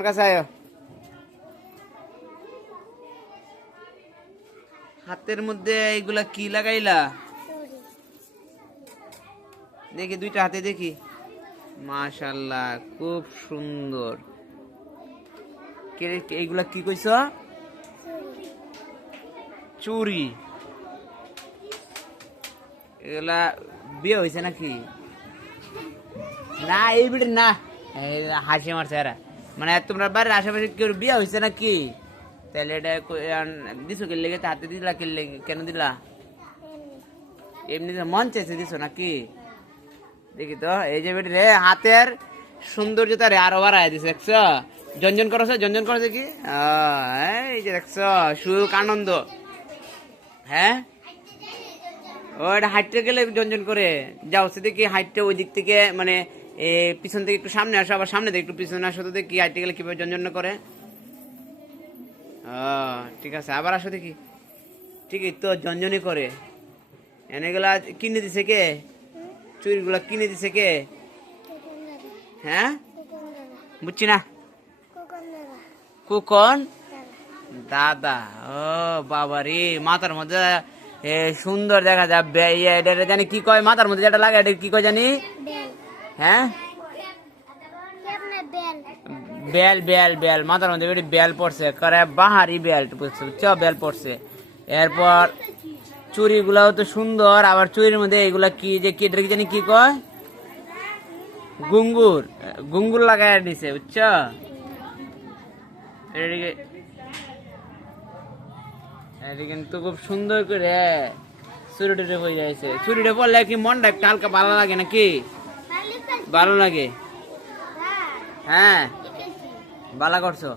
আমার কাছে আয়। হাতের মধ্যে এইগুলা কি লাগাইলা? দেখি দুইটা হাতে দেখি। মাশাআল্লাহ, খুব সুন্দর। এইগুলা কি কইছ? চুড়ি। এগুলা বিয়ে হয়েছে নাকি? না এই বিড়ি না, হাসি মারছে এরা। মানে তোমরা বাড়ির আশেপাশে কেউ বিয়ে হয়েছে নাকি? তাহলে এটা দিছো কে লেগে? হাতে দিলা কে লেগে? কেন দিলা? এমনি মন চাইছে দিছো নাকি? দেখি তো, এই যে বেটি রে হাতের সৌন্দর্যতা রে আরো বাড়ায় দিছে, দেখছো? জঞ্জন করছো, জঞ্জন করো দেখি। এই যে দেখছো, সুখ আনন্দ। হ্যাঁ, ওটা হাইটে গেলে জঞ্জন করে যাও, সে দেখি হাইটটা ওই দিক থেকে, মানে পিছন থেকে একটু সামনে আসো, আবার সামনে থেকে একটু পিছনে আসো, তো দেখি হাইটে গেলে কিভাবে জঞ্জন করে। ঠিক আছে, আবার আসো দেখি। ঠিকই তো, জঞ্জনই করে। এনেগুলা কিনে দিছে কে? চুরিগুলা কিনে দিছে কে? হ্যাঁ, বুঝছি না। কুকন দাদা। ও বাবা রে, মাথার মধ্যে সুন্দর দেখা যায়। এটা জানি কি কয়, মাথার মধ্যে যেটা লাগে এটা কি কয় জানি? হ্যাঁ, বেল বেল বেল। মাথার মধ্যে বেল পড়ছে, করে বাহারি বেল, বুঝছো? বেল পড়ছে। এরপর চুরি গুলাও তো সুন্দর। আবার চুরির মধ্যে এগুলা কি যে কি জানি কি কয়? গুঙ্গুর। গুঙ্গুর লাগাই দিছে, বুঝছো? এটা কিন্তু খুব সুন্দর করে চুরিটা হয়ে যাইছে। চুরিটা পড়লে কি মনটা একটু হালকা ভালো লাগে নাকি? ভালো লাগে। হ্যাঁ, ভালো করছো।